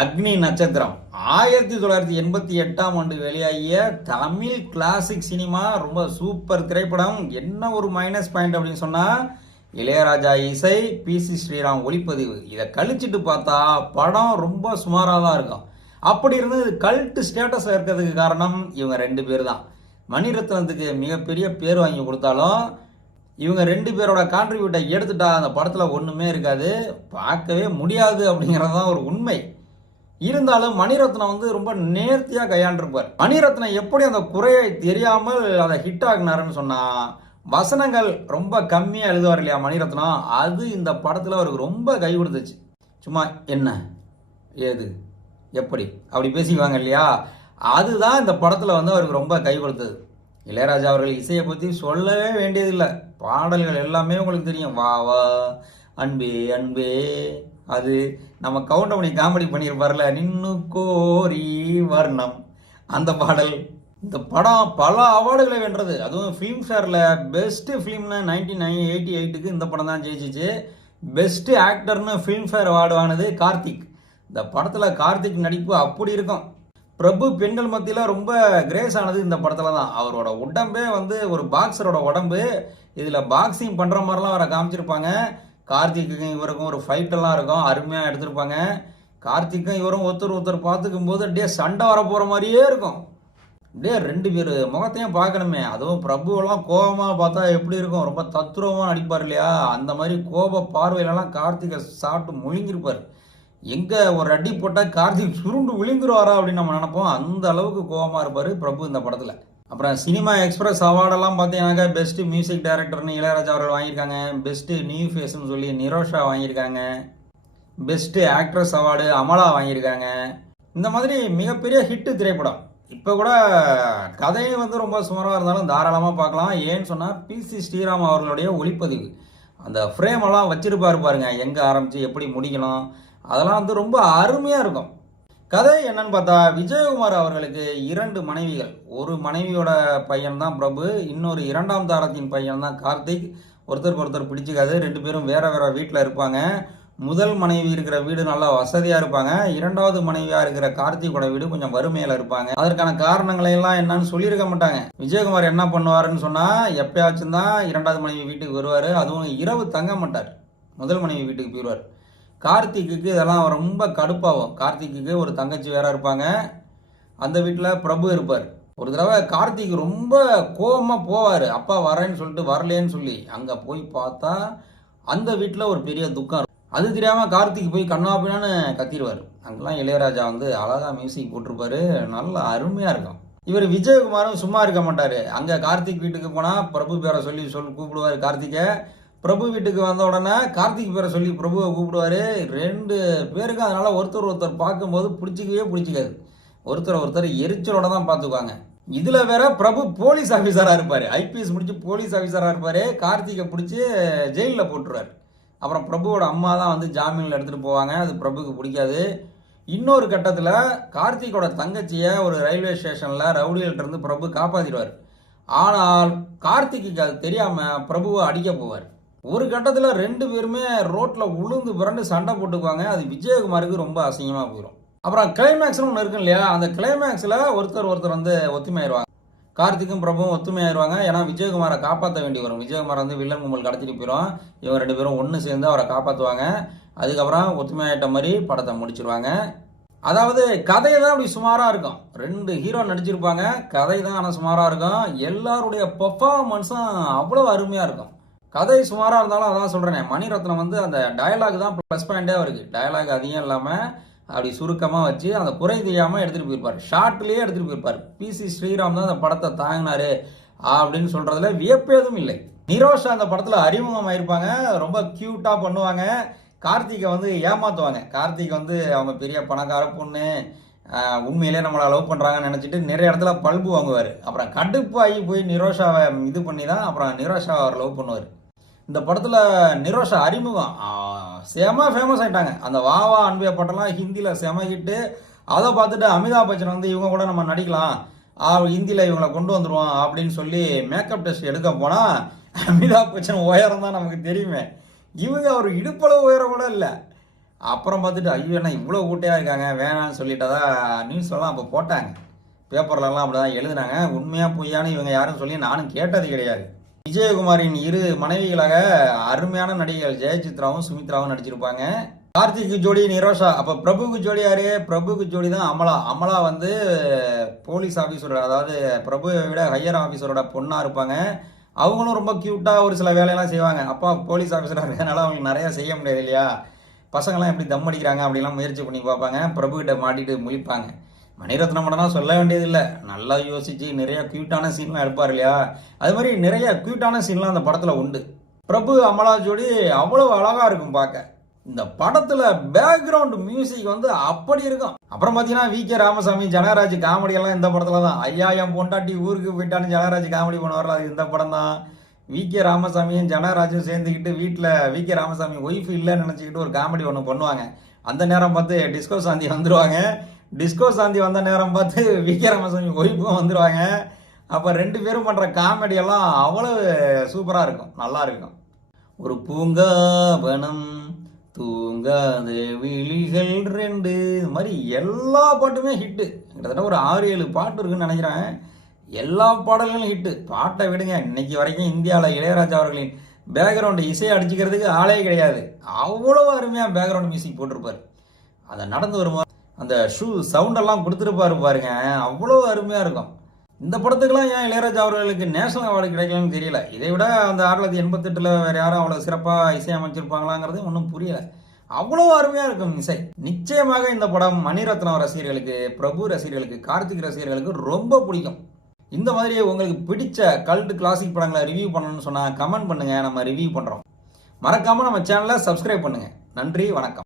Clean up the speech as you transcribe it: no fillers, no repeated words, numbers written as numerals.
அக்னி நட்சத்திரம் 1988ஆம் ஆண்டு வெளியாகிய Tamil classic cinema. ரொம்ப சூப்பர் திரைப்படம். என்ன ஒரு மைனஸ் பாயிண்ட் அப்படின்னு சொன்னா, இளையராஜா இசை, PC ஸ்ரீராம் ஒளிப்பதிவு. இதை கழிச்சிட்டு பார்த்தா படம் ரொம்ப சுமாராக தான் இருக்கும். அப்படி இருந்து இது கல்ட் ஸ்டேட்டஸ் இருக்கிறதுக்கு காரணம் இவங்க ரெண்டு பேர் தான். மணிரத்னத்துக்கு மிகப்பெரிய பேர் வாங்கி கொடுத்தாலும் இவங்க ரெண்டு பேரோட கான்ட்ரிபியூட்டை எடுத்துட்டா அந்த படத்தில் ஒன்றுமே இருக்காது, பார்க்கவே முடியாது அப்படிங்கிறது தான் ஒரு உண்மை. இருந்தாலும் மணிரத்னம் ரொம்ப நேர்த்தியாக கையாண்டிருப்பார். மணிரத்னம் எப்படி அந்த குறையை தெரியாமல் அதை ஹிட் ஆகினாருன்னு சொன்னால், வசனங்கள் ரொம்ப கம்மியாக எழுதுவார் இல்லையா மணிரத்னம், அது இந்த படத்தில் அவருக்கு ரொம்ப கை கொடுத்துச்சு. சும்மா என்ன ஏது எப்படி அப்படி பேசிக்குவாங்க இல்லையா, அதுதான் இந்த படத்தில் அவருக்கு ரொம்ப கை கொடுத்தது. இளையராஜா அவர்கள் இசையை பற்றி சொல்லவே வேண்டியதில்லை. பாடல்கள் எல்லாமே உங்களுக்கு தெரியும். வா வா அன்பே அன்பே, அது நம்ம கவுண்டமணி காமெடி பண்ணியிருப்பார்ல, நின்னு கோரி வர்ணம், அந்த பாடல். இந்த படம் பல அவார்டுகளை வென்றது. அதுவும் ஃபிலிம் ஃபேரில் பெஸ்ட் ஃபிலிம்னு 1988க்கு இந்த படம் தான் ஜெயிச்சிச்சு. பெஸ்ட் ஆக்டர்னு ஃபிலிம் ஃபேர் அவார்டு ஆனது கார்த்திக். இந்த படத்தில் கார்த்திக் நடிப்பு அப்படி இருக்கும். பிரபு பெண்கள் மத்தியில் ரொம்ப கிரேஸ் ஆனது இந்த படத்தில் தான். அவரோட உடம்பே ஒரு பாக்ஸரோட உடம்பு. இதில் பாக்ஸிங் பண்ணுற மாதிரிலாம் அவரை காமிச்சிருப்பாங்க. கார்த்திக்கும் இவருக்கும் ஒரு ஃபைட்டெல்லாம் இருக்கும், அருமையாக எடுத்திருப்பாங்க. கார்த்திக்கும் இவரும் ஒருத்தர் பார்த்துக்கும் போது அப்படியே சண்டை வர போகிற மாதிரியே இருக்கும். அப்படியே ரெண்டு பேர் முகத்தையும் பார்க்கணுமே. அதுவும் பிரபுவெல்லாம் கோபமாக பார்த்தா எப்படி இருக்கும், ரொம்ப தத்துரமாக நடிப்பார் இல்லையா, அந்த மாதிரி கோப பார்வையிலலாம் கார்த்திகை சாப்பிட்டு முழுங்கிருப்பார். எங்கே ஒரு அடி போட்டால் கார்த்திக் சுருண்டு விழுந்துருவாரா அப்படின்னு நம்ம நினைப்போம். அந்த அளவுக்கு கோபமாக இருப்பார் பிரபு இந்த படத்தில். அப்புறம் சினிமா எக்ஸ்பிரஸ் அவார்டெல்லாம் பார்த்தீங்கன்னாக்கா பெஸ்ட் மியூசிக் டைரக்டர்னு இளையராஜா அவர்கள் வாங்கியிருக்காங்க. பெஸ்ட்டு நியூ ஃபேஸ்ன்னு சொல்லி நிரோஷா வாங்கியிருக்காங்க. பெஸ்ட்டு ஆக்ட்ரஸ் அவார்டு அமலா வாங்கியிருக்காங்க. இந்த மாதிரி மிகப்பெரிய ஹிட்டு திரைப்படம். இப்போ கூட கதையும் ரொம்ப சுமாராக இருந்தாலும் தாராளமாக பார்க்கலாம். ஏன்னு சொன்னால் PC ஸ்ரீராம் அவர்களுடைய ஒளிப்பதிவு, அந்த ஃப்ரேமெல்லாம் வச்சிருப்பாரு பாருங்க, எங்கே ஆரம்பித்து எப்படி முடிக்கணும், அதெல்லாம் ரொம்ப அருமையாக இருக்கும். கதை என்னன்னு பார்த்தா, விஜயகுமார் அவர்களுக்கு 2 மனைவிகள். ஒரு மனைவியோட பையன் தான் பிரபு, இன்னொரு 2ஆம் தாரத்தின் பையன் தான் கார்த்திக். ஒருத்தருக்கு ஒருத்தர் பிடிச்சிக்காது, 2 பேரும் வேற வேற வீட்டில் இருப்பாங்க. முதல் மனைவி இருக்கிற வீடு நல்லா வசதியாக இருப்பாங்க. 2வது மனைவியாக இருக்கிற கார்த்திகோட வீடு கொஞ்சம் வறுமையில் இருப்பாங்க. அதற்கான காரணங்களை எல்லாம் என்னன்னு சொல்லியிருக்க மாட்டாங்க. விஜயகுமார் என்ன பண்ணுவாருன்னு சொன்னால், எப்பயாச்சும் தான் 2வது மனைவி வீட்டுக்கு வருவார். அதுவும் இரவு தங்க மாட்டார், முதல் மனைவி வீட்டுக்கு போயிடுவார். கார்த்திக்கு இதெல்லாம் ரொம்ப கடுப்பாகும். கார்த்திக்கு ஒரு தங்கச்சி வேற இருப்பாங்க. அந்த வீட்டில் பிரபு இருப்பார். ஒரு தடவை கார்த்திக் ரொம்ப கோபமாக போவார், அப்பா வரேன்னு சொல்லிட்டு வரலேன்னு சொல்லி. அங்கே போய் பார்த்தா அந்த வீட்டில் ஒரு பெரிய துக்கம். அது தெரியாமல் கார்த்திக் போய் கண்ணாப்பினான்னு கத்திடுவார். அங்கெல்லாம் இளையராஜா அழகாக மியூசிக் போட்டிருப்பாரு, நல்லா அருமையாக இருக்கும். இவர் விஜயகுமாரும் சும்மா இருக்க மாட்டார். அங்கே கார்த்திக் வீட்டுக்கு போனால் பிரபு பேரை சொல்லி கூப்பிடுவார் கார்த்திகை. பிரபு வீட்டுக்கு வந்த உடனே கார்த்திக் பேரை சொல்லி பிரபுவை கூப்பிடுவார். 2 பேருக்கும் அதனால் ஒருத்தர் பார்க்கும்போது பிடிச்சிக்காது. ஒருத்தர் எரிச்சலோட தான் பார்த்துக்குவாங்க. இதில் வேற பிரபு போலீஸ் ஆஃபீஸராக இருப்பார். IPS முடிச்சு போலீஸ் ஆஃபீஸராக இருப்பார். கார்த்திகை பிடிச்சி ஜெயிலில் போட்டுருவார். அப்புறம் பிரபுவோட அம்மா தான் ஜாமீனில் எடுத்துகிட்டு போவாங்க. அது பிரபுக்கு பிடிக்காது. இன்னொரு கட்டத்தில் கார்த்திகோட தங்கச்சியை ஒரு ரயில்வே ஸ்டேஷனில் ரவுடிகள்ட்ட இருந்து பிரபு காப்பாற்றிடுவார். ஆனால் கார்த்திக்கு அது தெரியாமல் பிரபுவை அடிக்க போவார். ஒரு கட்டத்தில் 2 பேருமே ரோட்டில் உளுந்து புரண்டு சண்டை போட்டுக்குவாங்க. அது விஜயகுமாருக்கு ரொம்ப அசிங்கமாக போயிடும். அப்புறம் கிளைமேக்ஸ்னு ஒன்று இருக்கு இல்லையா, அந்த கிளைமேக்ஸில் ஒருத்தர் ஒத்துமையாயிருவாங்க. கார்த்திக்கும் பிரபுவும் ஒத்துமையாயிருவாங்க. ஏன்னா விஜயகுமாரை காப்பாற்ற வேண்டி வரும். விஜயகுமார் வில்லன் கும்பல் கடத்திட்டு போயிடும். இவங்க 2 பேரும் ஒன்று சேர்ந்து அவரை காப்பாற்றுவாங்க. அதுக்கப்புறம் ஒத்துமையாயிட்ட மாதிரி படத்தை முடிச்சிருவாங்க. அதாவது கதை தான் அப்படி சுமாராக இருக்கும். 2 ஹீரோ நடிச்சிருப்பாங்க. கதை தான் ஆனால் சுமாராக இருக்கும். எல்லாருடைய பெர்ஃபார்மன்ஸும் அவ்வளோ அருமையாக இருக்கும். கதை சுமாராக இருந்தாலும் அதான் சொல்கிறேன், மணிரத்னம் அந்த டயலாக் தான் ப்ளஸ் பாயிண்டே அவருக்கு. டயலாக் அதிகம் இல்லாமல் அப்படி சுருக்கமாக வச்சு அந்த குறை தெரியாமல் எடுத்துகிட்டு போயிருப்பார். ஷார்ட்லேயே எடுத்துகிட்டு போயிருப்பார். PC ஸ்ரீராம் தான் அந்த படத்தை தாங்கினாரு அப்படின்னு சொல்கிறதுல வியப்பு எதுவும் இல்லை. நிரோஷா அந்த படத்தில் அறிமுகம் ஆயிருப்பாங்க. ரொம்ப க்யூட்டாக பண்ணுவாங்க. கார்த்திகை ஏமாற்றுவாங்க. கார்த்திக் அவங்க பெரிய பணக்கார பொண்ணு, உண்மையிலே நம்மளை லவ் பண்ணுறாங்கன்னு நினச்சிட்டு நிறைய இடத்துல பல்பு வாங்குவார். அப்புறம் கடுப்பாகி போய் நிரோஷாவை இது பண்ணி தான் அப்புறம் நிரோஷாவை அவர் லவ் பண்ணுவார். இந்த படத்தில் நிரோஷா அறிமுகம் செம ஃபேமஸ் ஆகிட்டாங்க. அந்த வாவா அன்பே பட்டெல்லாம் ஹிந்தியில் செம ஹிட்டு. அதை பார்த்துட்டு அமிதாப் பச்சன் இவங்க கூட நம்ம நடிக்கலாம், ஹிந்தியில் இவங்களை கொண்டு வந்துடுவோம் அப்படின்னு சொல்லி மேக்கப் டெஸ்ட் எடுக்க போனால் அமிதாப் பச்சன் உயரம் தான் நமக்கு தெரியுமே. இவங்க ஒரு இடுப்பளவு உயரம் கூட இல்லை. அப்புறம் பார்த்துட்டு ஐயோ என்ன இவ்வளோ கூட்டையாக இருக்காங்க வேணான்னு சொல்லிட்டதா நியூஸ்லலாம் அப்போ போட்டாங்க, பேப்பர்லலாம் அப்படி தான் எழுதுனாங்க. உண்மையாக பொய்யான்னு இவங்க யாரும் சொல்லி நானும் கேட்டது கிடையாது. விஜயகுமாரின் 2 மனைவிகளாக அருமையான நடிகைகள் ஜெயசித்ராவும் சுமித்ராவும் நடிச்சிருப்பாங்க. கார்த்திக்கு ஜோடி நிரோஷா. அப்போ பிரபுக்கு ஜோடி யாரு? பிரபுக்கு ஜோடி தான் அமலா. அமலா வந்து போலீஸ் ஆஃபீஸரோட, அதாவது பிரபுவை விட ஹையர் ஆஃபீஸரோட பொண்ணாக இருப்பாங்க. அவங்களும் ரொம்ப க்யூட்டாக ஒரு சில வேலையெல்லாம் செய்வாங்க. அப்பா போலீஸ் ஆஃபீஸராக இருக்கிறதுனால அவங்களுக்கு நிறையா செய்ய முடியாது இல்லையா, பசங்களாம் எப்படி தம் அடிக்கிறாங்க அப்படிலாம் முயற்சி பண்ணி பார்ப்பாங்க, பிரபுக்கிட்ட மாட்டிட்டு முழிப்பாங்க. மணிரத்னம் படம்லாம் சொல்ல வேண்டியதில்லை, நல்லா யோசிச்சு நிறைய க்யூட்டான சீன்லாம் எடுப்பார் இல்லையா, அது மாதிரி நிறைய க்யூட்டான சீன்லாம் அந்த படத்தில் உண்டு. பிரபு அமலா ஜோடி அவ்வளோ அழகாக இருக்கும் பார்க்க. இந்த படத்தில் பேக்ரவுண்ட் மியூசிக் வந்து அப்படி இருக்கும். அப்புறம் பார்த்தீங்கன்னா வி.கே. ராமசாமி ஜனகராஜ் காமெடி எல்லாம் இந்த படத்தில் தான். ஐயா என் பொண்டாட்டி ஊருக்கு போயிட்டான்னு ஜனகராஜ் காமெடி பண்ணுவார்ல, அது இந்த படம் தான். வி.கே. ராமசாமியும் ஜனகராஜும் சேர்ந்துக்கிட்டு வீட்டில் வி.கே. ராமசாமி ஒய்ஃப் இல்லைன்னு நினச்சிக்கிட்டு ஒரு காமெடி ஒன்று பண்ணுவாங்க. அந்த நேரம் பார்த்து டிஸ்கோ சாந்தி வந்துடுவாங்க. டிஸ்கோ சாந்தி வந்த நேரம் பார்த்து வி.கே. ராமசாமி ஒய்ஃபும் வந்துடுவாங்க. அப்போ 2 பேரும் பண்ணுற காமெடி எல்லாம் அவ்வளவு சூப்பராக இருக்கும், நல்லா இருக்கும். ஒரு பூங்காவனம் தூங்காத விழிகள் 2, இது மாதிரி எல்லா பாட்டுமே ஹிட்டு. கிட்டத்தட்ட ஒரு 6-7 பாட்டு இருக்குன்னு நினைக்கிறேன். எல்லா பாடல்களும் ஹிட்டு. பாட்டை விடுங்க, இன்னைக்கு வரைக்கும் இந்தியாவில் இளையராஜா அவர்களின் பேக்ரவுண்டு இசையை அடிச்சுக்கிறதுக்கு ஆளே கிடையாது. அவ்வளோ அருமையாக பேக்ரவுண்ட் மியூசிக் போட்டிருப்பார். அதை நடந்து வரும்போது அந்த ஷூ சவுண்டெல்லாம் கொடுத்துருப்பாரு பாருங்க, அவ்வளோ அருமையாக இருக்கும். இந்த படத்துக்கெல்லாம் ஏன் இளையராஜா அவர்களுக்கு நேஷனல் அவார்டு கிடைக்கலன்னு தெரியல. இதை விட அந்த 1988 வேறு யாரும் அவ்வளோ சிறப்பாக இசையமைச்சிருப்பாங்களாங்கிறது ஒன்றும் புரியல. அவ்வளோ அருமையாக இருக்கும் இசை. நிச்சயமாக இந்த படம் மணிரத்னம் ரசிகர்களுக்கு, பிரபு ரசிகர்களுக்கு, கார்த்திக் ரசிகர்களுக்கு ரொம்ப பிடிக்கும். இந்த மாதிரி உங்களுக்கு பிடிச்ச கல்ட் கிளாசிக் படங்களை ரிவ்யூ பண்ணணும்னு சொன்னால் கமெண்ட் பண்ணுங்கள், நம்ம ரிவ்யூ பண்ணுறோம். மறக்காமல் நம்ம சேனலை சப்ஸ்கிரைப் பண்ணுங்கள். நன்றி, வணக்கம்.